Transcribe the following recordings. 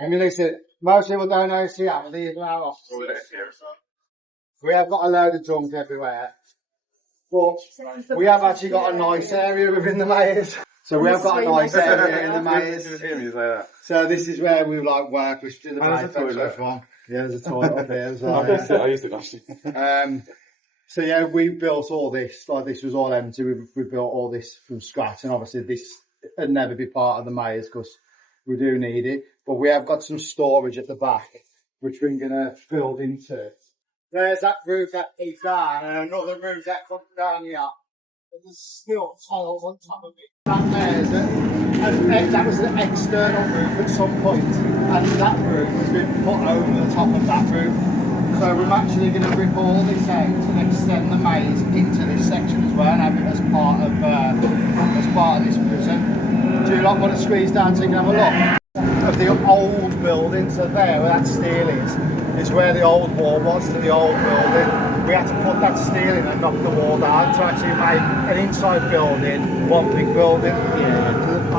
I mean, listen, most people don't know Seattle, these are our offices. We have got a load of junk everywhere. But we have actually got a nice area within the maze. So we have got a nice area in the maze. So this is where we like work, we do the breakfast one. Yeah, there's a toilet up here as well. I used it actually. So yeah, we built all this, like this was all empty, we built all this from scratch, and obviously this would never be part of the maze because we do need it. But we have got some storage at the back, which we're going to build into. There's that roof that is down, and another roof that comes down here. And there's still tiles on top of it. That was an external roof at some point, and that roof has been put over the top of that roof. So we're actually going to rip all this out and extend the maze into this section as well, and have it as part of this prison. Do you not want to squeeze down so you can have a look? Of the old building, so there where that steel is where the old wall was to the old building. We had to put that steel in and knock the wall down to actually make an inside building, one big building. Yeah,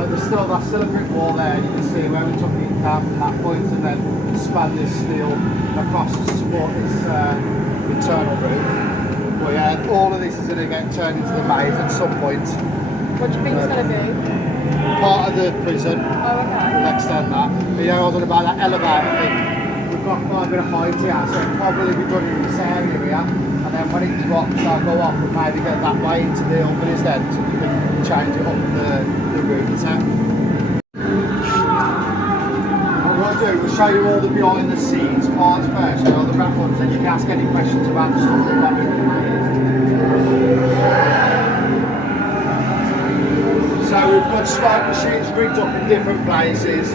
that's still a brick wall there, you can see where we took it down from that point and then span this steel across to support this internal roof. But yeah, all of this is going to get turned into the maze at some point. What do you think it's going to be? Part of the prison. Oh, okay. We'll extend that. You know, I was on about that elevator thing. We've got quite a bit of height here, so it'll probably be done in this area here. And then when it drops, I'll go off and maybe go that way into the openings then, so we can change it up the route. What we'll do, we'll show you all the behind the scenes parts first, you know, the wrap-ups, and you can ask any questions about the stuff we've got in the maze. So we've got smoke machines rigged up in different places.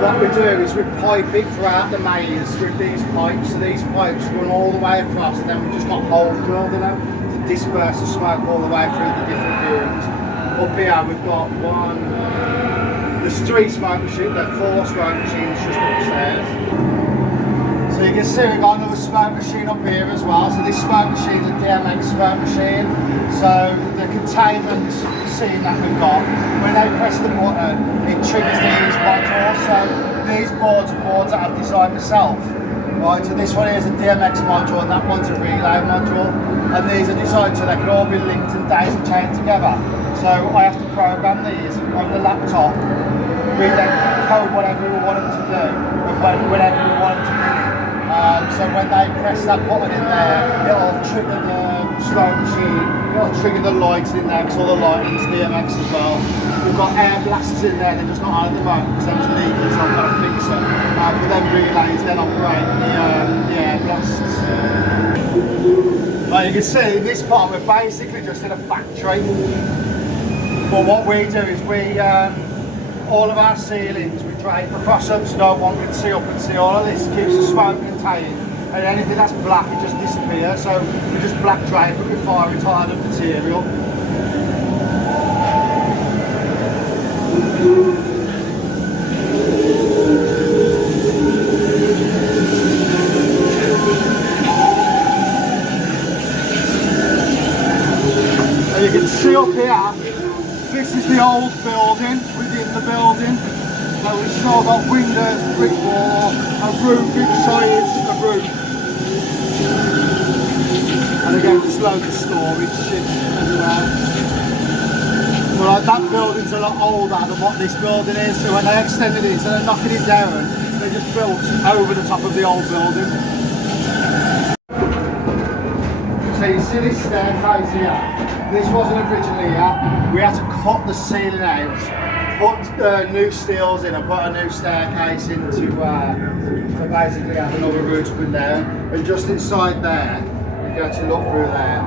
What we do is we pipe it throughout the maze with these pipes. So these pipes run all the way across, and then we've just got holes drilled in them to disperse the smoke all the way through the different rooms. Up here we've got there's 3 smoke machines, there's 4 smoke machines just upstairs. So you can see we've got another smoke machine up here as well. So this smoke machine is a DMX smoke machine. So the containment scene that we've got, when they press the button, it triggers these modules. So these boards are boards that I've designed myself. Right, so this one here is a DMX module and that one's a relay module. And these are designed so they can all be linked and daisy chained together. So I have to program these on the laptop. We then code whatever we want them to do and whenever we want them to do it. So when they press that button in there, it'll trigger the smoke machine, it'll trigger the lights in there, because all the lighting's DMX as well. We've got air blasters in there, they're just not on at the moment because they're just leaking, so I've got to fix them. But then relays then operate the air blasts. Like you can see, in this part we're basically just in a factory. But what we do is all of our ceilings we drape across them so no one can see up and see. All of this keeps the smoke contained, and anything that's black it just disappears. So we just black drape it with fire retardant material. And you can see up here, this is the old building within the building. So we've still got windows, brick wall, a roof inside the roof. And again, there's loads of storage shit everywhere. Well, that building's a lot older than what this building is, so when they extended it, instead of knocking it down, they just built over the top of the old building. So you see this staircase here? This wasn't originally here. We had to cut the ceiling out, put new steels in and put a new staircase in to basically have another route up and down. And just inside there, you can actually look through there.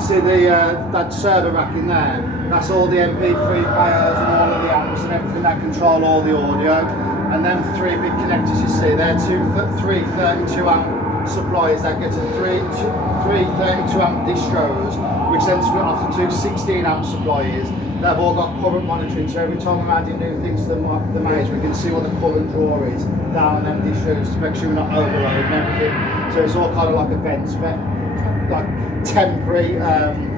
See that server rack in there? That's all the MP3 players and all of the amps and everything that control all the audio. And then 3 big connectors you see there, 3 32 amp supplies that get to 3 32 amp distros, which then split off to 2 16 amp supplies that have all got current monitoring. So every time we're adding new things to the maze, we can see what the current draw is down them distros to make sure we're not overloading everything. So it's all kind of like a vent spec, like temporary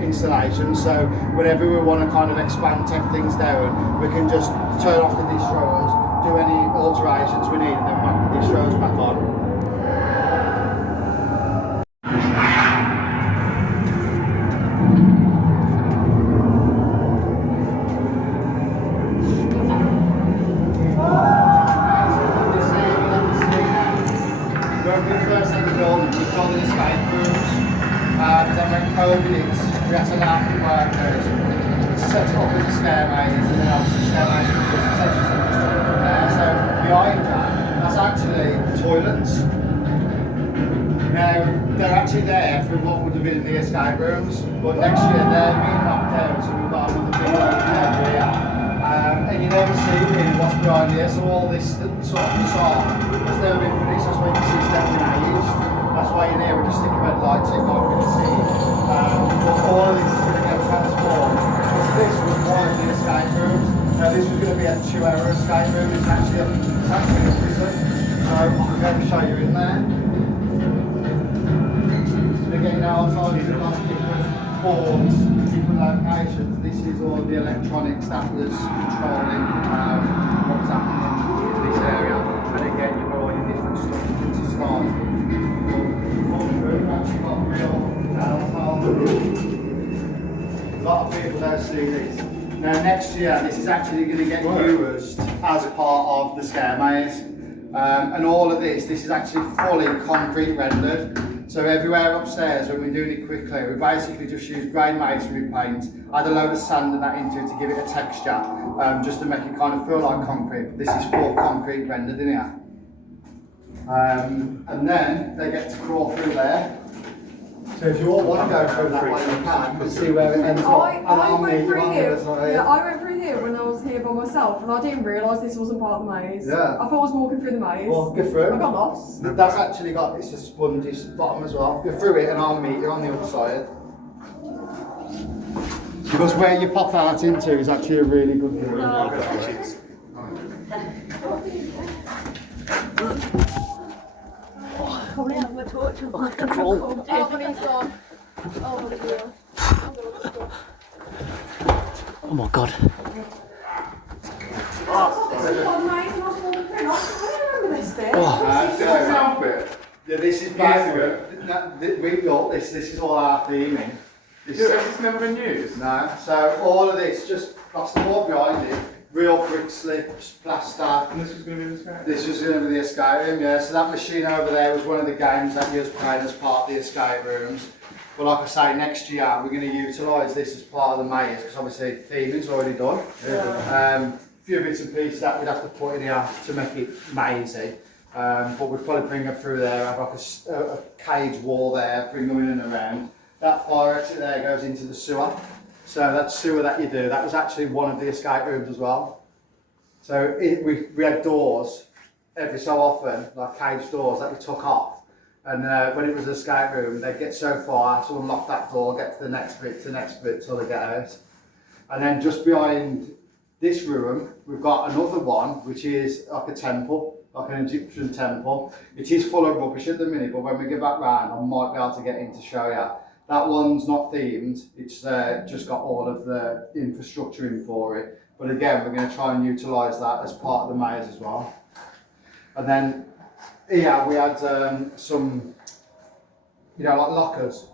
installation. So whenever we want to kind of expand, take things down, we can just turn off the distros, do any alterations we need, and then whack the distros back on. When we first had the building, we called it escape rooms. Then when COVID hit, we had to allow the workers to set it up as a scare maze, and then obviously scare maze was essentially from there. So behind that, that's actually toilets. Now, they're actually there for what would have been the escape rooms, but next year they're being knocked down, so we've got another big one here. And you never see really what's behind here, so all this sort of facade has never been finished. That's why you can see it's definitely aged. That's why in here we just stick red lights in, like we can see. But all of this is going to get transformed. Because this was one of the escape rooms. Now this was going to be a 2-hour escape room. It's actually a prison. So I'm going to show you in there. So again, now I'll tell you a lot of different boards, different locations. This is all the electronics that was controlling what was happening in this area. And again, you've got all your different stuff to start. We've actually got real a lot of people don't see this. Now next year, this is actually going to get used as part of the Scare Maze. And all of this is actually fully concrete rendered. So everywhere upstairs, when we're doing it quickly, we basically just use grey masonry paint, add a load of sand and that into it to give it a texture, just to make it kind of feel like concrete. But this is full concrete rendered in here. And then they get to crawl through there. So if you all want to go through that way, you can see where it ends up. I went through here. Yeah, I went through here when I was here by myself, and I didn't realise this wasn't part of the maze. Yeah. I thought I was walking through the maze. Well, go through. I got lost. That's actually got, it's a spongy bottom as well. Go through it and I'll meet you on the other side. Because where you pop out into is actually a really good view. Probably have my torch on my control. Oh, but he's gone. Oh, dear. Oh my god. Yeah, this is basically, we built this, this is all our theming. Has this never been used? No, so all of this, just, that's the wall behind it, real brick slips, plaster. And this was going to be the escape? This was going to be the escape room, yeah. So that machine over there was one of the games that you was playing as part of the escape rooms. But like I say, next year we're going to utilise this as part of the maze, because obviously theming's already done. Yeah. A few bits and pieces that we'd have to put in here to make it mazy. But we'd probably bring them through there, have like a cage wall there, bring them in and around. That fire exit there goes into the sewer. So that sewer that you do, that was actually one of the escape rooms as well. So we had doors every so often, like cage doors that we took off. And when it was an escape room, they'd get so far, have to unlock that door, get to the next bit, till they get out. And then just behind this room, we've got another one, which is like a temple, like an Egyptian temple. It is full of rubbish at the minute, but when we get back round, I might be able to get in to show you. That one's not themed, it's just got all of the infrastructure in for it. But again, we're going to try and utilise that as part of the maze as well. And then here we had some, like lockers.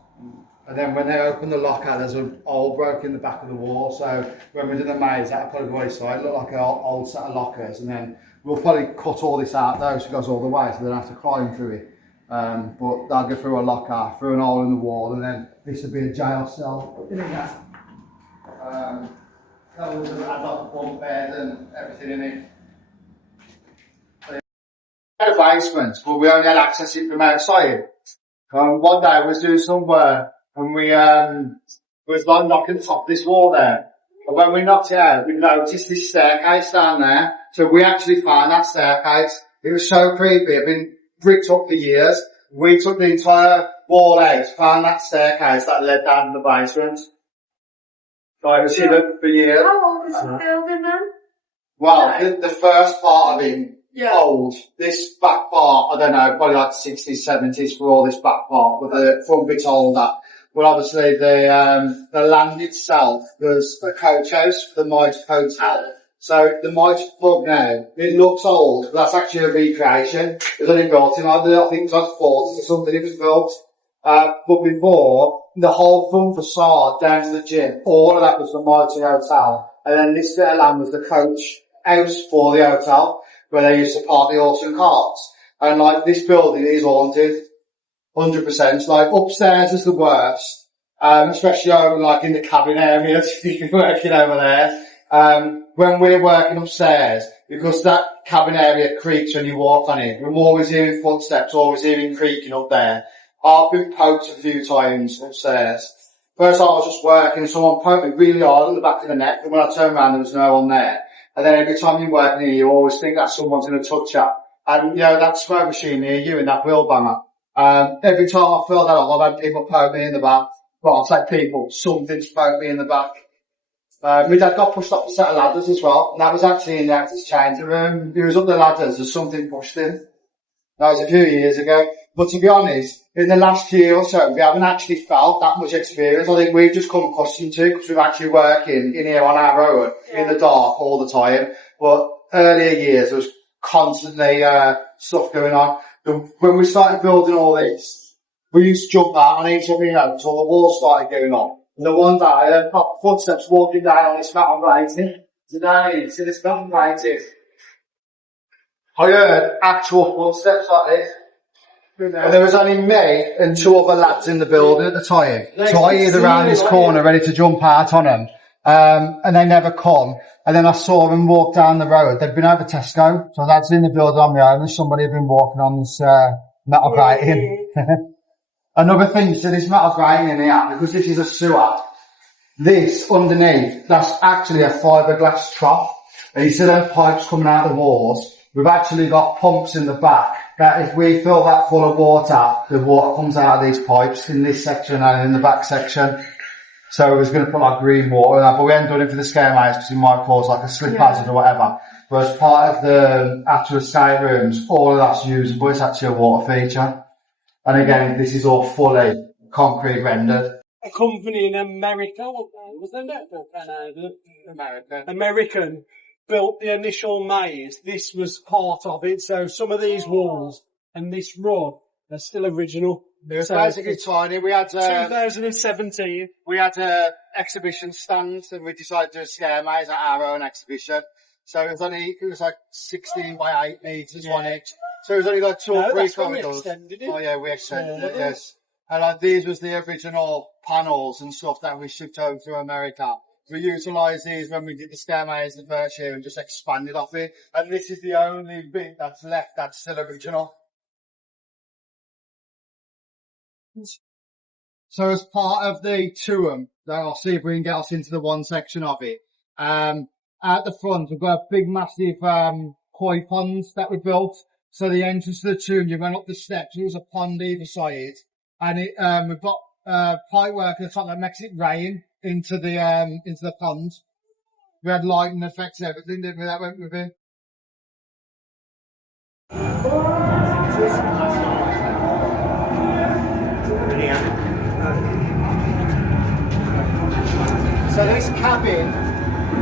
And then when they opened the locker, there's an hole broke in the back of the wall. So when we did the maze, that'll probably go inside, look like an old set of lockers. And then we'll probably cut all this out though, so it goes all the way, so they don't have to climb through it. But they'll go through a locker, through an hole in the wall, and then this would be a jail cell in here. That would have had like a bunk bed and everything in it. A basement, but we only had access to it from outside. One day I was doing some work and we was like knocking the top of this wall there. And when we knocked it out, we noticed this staircase down there. So we actually found that staircase. It was so creepy. It'd been bricked up for years. We took the entire wall out, found that staircase that led down to the basement. So it was hidden for years. How old is the building then? Well, the first part of it, yeah. Old. This back part, I don't know, probably like 60s, 70s for all this back part, but the front bit's older. But obviously the land itself, there's a coach house for the Mitre Hotel. So the mighty pub now, it looks old, but that's actually a recreation. It was only built in like I think it was like 40s or something it was built. But before, the whole front facade down to the gym, all of that was the mighty hotel. And then this bit of land was the coach house for the hotel, where they used to park the horse and carts. And like this building is haunted, 100%. Like upstairs is the worst, especially over like in the cabin area if you're working over there. When we're working upstairs, because that cabin area creaks when you walk on it, we're always hearing footsteps, always hearing creaking up there. I've been poked a few times upstairs. First time I was just working and someone poked me really hard on the back of the neck, and when I turned around there was no one there. And then every time you're working here, you always think that someone's going to touch you. And you know, that smoke machine near you and that wheel banger. Every time I feel that up, I've had people poke me in the back. Well, I'll say people, something's poked me in the back. My dad got pushed up a set of ladders as well, and that was actually in the actor's changing room. He was up the ladders and something pushed him. That was a few years ago. But to be honest, in the last year or so, we haven't actually felt that much experience. I think we've just come accustomed to it because we're actually working in here on our road in the dark all the time. But earlier years, there was constantly stuff going on. When we started building all this, we used to jump out on each other, you know, until the walls started going on. And the one day, I heard footsteps walking down on this mountain rising. Today, see this mountain rising? I heard actual footsteps like this. And there was only me and two other lads in the building at the time. So I heard around this corner ready to jump out on them. And they never come. And then I saw them walk down the road. They'd been over Tesco. So that's in the building on my own. And somebody had been walking on this, metal grating. Another thing to this metal grating in here, because this is a sewer. This underneath, that's actually a fiberglass trough. And you see them pipes coming out of the walls. We've actually got pumps in the back that if we fill that full of water, the water comes out of these pipes in this section and in the back section. So we was going to put like green water in that, but we hadn't done it for the scare maze because it might cause like a slip hazard or whatever. But as part of the actual escape rooms, all of that's usable. It's actually a water feature. And again, this is all fully concrete rendered. A company in America, was there not American, built the initial maze. This was part of it. So some of these walls and this run are still original. It was basically tiny. We had 2017. We had a exhibition stand, and we decided to do a scare maze at our own exhibition. So it was like 16 by 8 meters one each. So it was only like 2 or 3 corridors. Oh yeah, we extended it, yes. And like these was the original panels and stuff that we shipped over to America. We utilised these when we did the scare maze the first year and just expanded off it. And this is the only bit that's left that's still original. So as part of the tour, I'll see if we can get us into the one section of it. At the front, we've got a big, massive koi ponds that we built. So the entrance to the tomb, you went up the steps, there was a pond either side. And we've got pipe work at the top that makes it rain into the pond. We had lighting effects and everything, didn't we? That went with it. So this cabin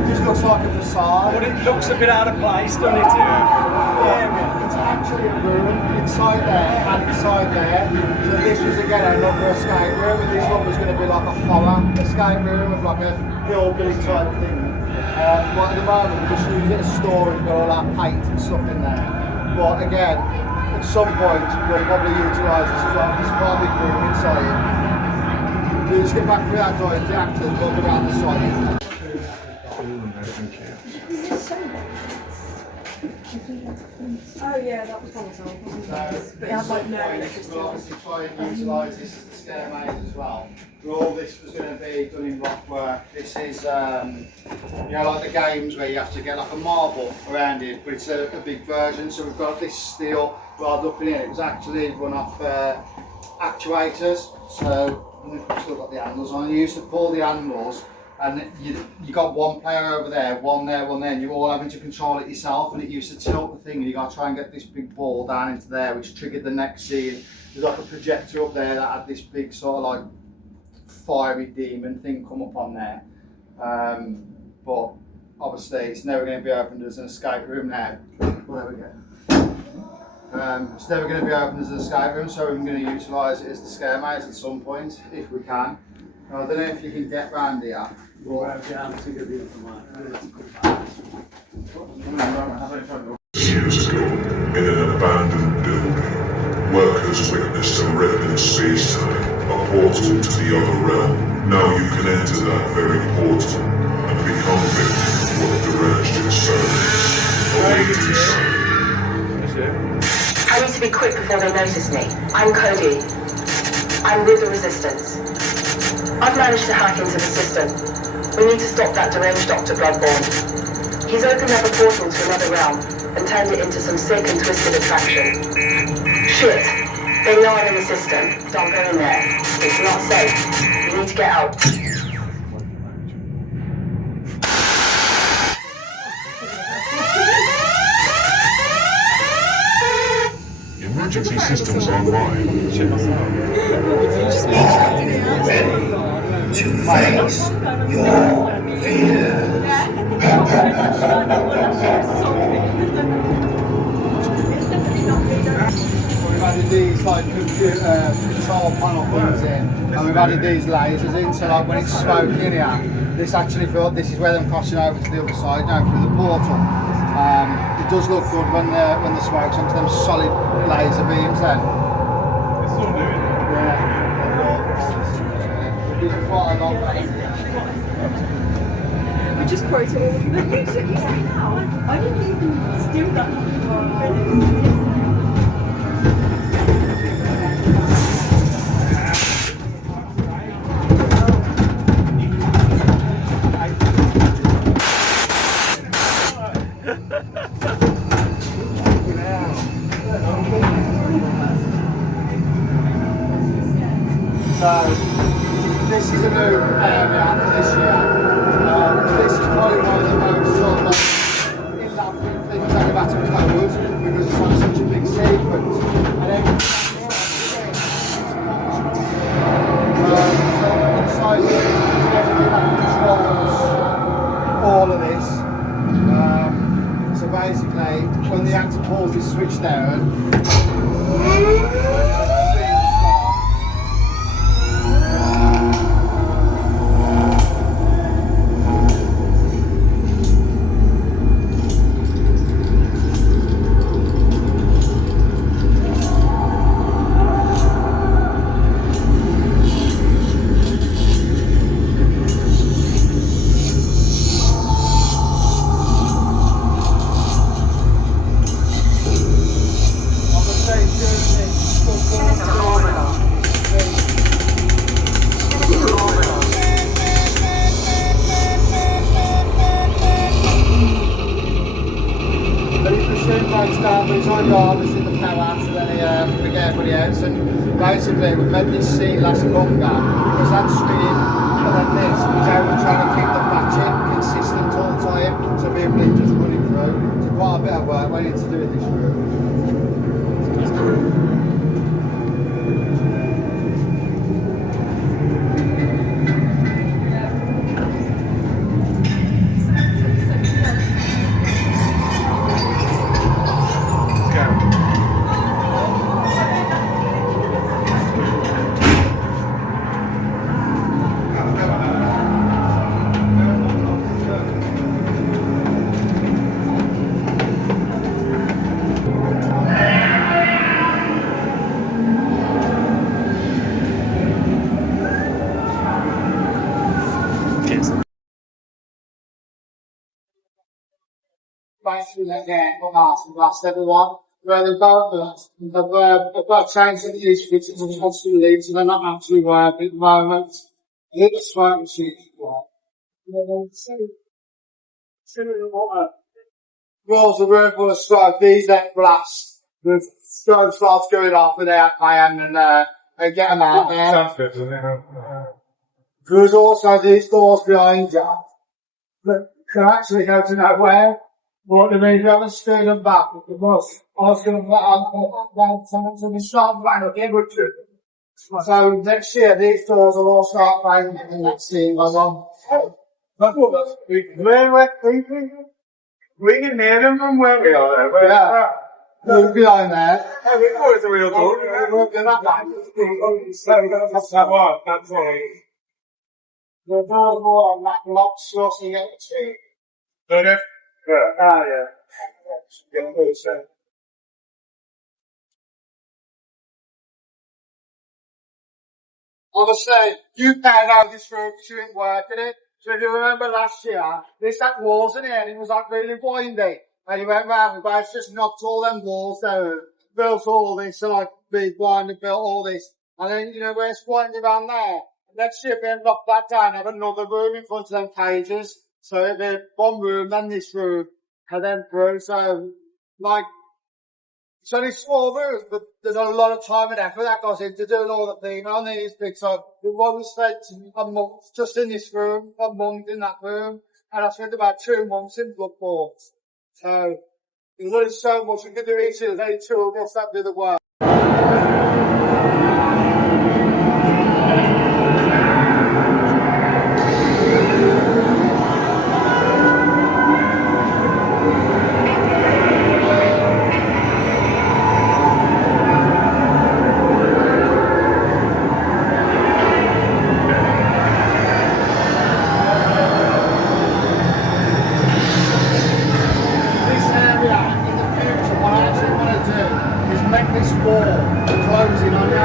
just looks like a facade. But it looks a bit out of place, doesn't it? Yeah, it's actually a room inside there and inside there. So this was again another escape room, and this one was going to be like a horror escape room of like a hillbilly type thing. But at the moment we just use it as storage, we've got all our paint and stuff in there. But again, at some point we'll probably utilise this as well. There's quite a big room inside. We'll just get back through that door into the actors, we'll go around the side. Oh yeah, that was one of them. But it had like no electricity. We'll obviously try and utilise this as the scare maze as well. But all this was going to be done in rock work. This is, you know, like the games where you have to get like a marble around it, but it's a big version. So we've got this steel rod up in here. It was actually run off actuators. So we've still got the handles on. You used to pull the handles, and you got one player over there, one there, and you're all having to control it yourself, and it used to tilt the thing, and you got to try and get this big ball down into there, which triggered the next scene. There's like a projector up there that had this big sort of like fiery demon thing come up on there. But obviously it's never going to be opened as an escape room now. Well, there we go. It's never going to be opened as an escape room, so we're going to utilise it as the scare maze at some point, if we can. I don't know if you can get round here. Years ago, in an abandoned building, workers witnessed a rip in space-time, a portal to the other realm. Now you can enter that very portal and become victim of what the wretched serve. Awaiting silence. I need to be quick before they notice me. I'm Cody. I'm with the Resistance. I've managed to hack into the system. We need to stop that deranged Dr. Bloodborne. He's opened up a portal to another realm and turned it into some sick and twisted attraction. Shit. They know I'm in the system. Don't go in there. It's not safe. You need to get out. Emergency systems online. To face your fear. We've added these like computer control panel things in, and we've added these lasers in, so like when it's smoking in here, this actually feels, this is where they're crossing over to the other side now through the portal. It does look good when the smoke's onto them solid laser beams then. It's all new, isn't it? Yeah. This is quite a lot. We just quoted all of them. You say now, I didn't even steal that. So this is a new area for this year. This is probably one of the most sort of elaborate things that we've had to code because it's like such a big sequence. And every so inside here is everything that controls all of this. So basically, when the actor pulls this switch down, Stourbridge on yard in the power, so then we get everybody else. And basically, we made this scene last longer because that screen and then this is how we're trying to keep the batching consistent all the time, so people are just running through. So quite a bit of work went into doing this room. Basically, again, from us and last everyone, where they've got to change the use which is constantly leaves, so they're not actually working at the moment. This smoke machine work. Rolls the room full of smoke, these let blast. The smoke starts going off without paying and get them out there. Sounds good, doesn't it? There's also these doors behind you that can actually go to nowhere. But I mean, if you haven't stayed them back with the bus, I was going to let on to be starting back again with you. So next year, these doors will all start playing in that scene goes on. That's what that's speaking. Where we're creeping? We can hear them from where we are. There. Where's Yeah. that? Move behind there. Oh, we know it's a real dog. That one. That's one. There's no more on that lock sourcing at the tree. Did it? Yeah. Ah, yeah. Get closer. Obviously, you found out this room because you didn't work in it. So if you remember last year, this had walls in it and it was like really windy. And you went round and guys just knocked all them walls down, built all this, so like big blind and built all this. And then, you know, where it's winding around there. Next year, we'll knock that down, have another room in front of them cages. So it'll be one room, then this room, and then through. So, like, it's only small rooms, but there's a lot of time and effort that goes into doing all the thing on these big. So we always spent a month just in this room, a month in that room, and I spent about 2 months in Bloodborne. So there's only so much we can do each year. There's only 2 of us that do the work. This area, in the future, what I actually want to do is make this wall closing on you.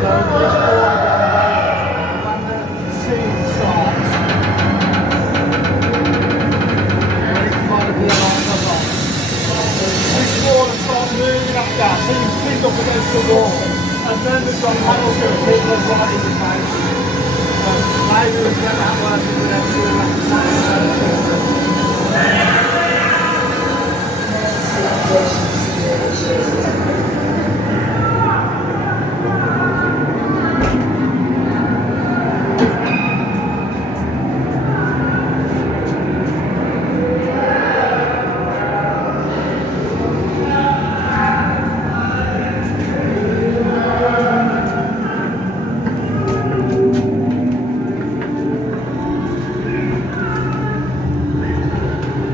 So this wall again, when the scene starts, and it can kind of be along the line. This wall will start moving up there, so you pick up against the wall, and then we've got panels going to keep us right in the face. So maybe we can get that working.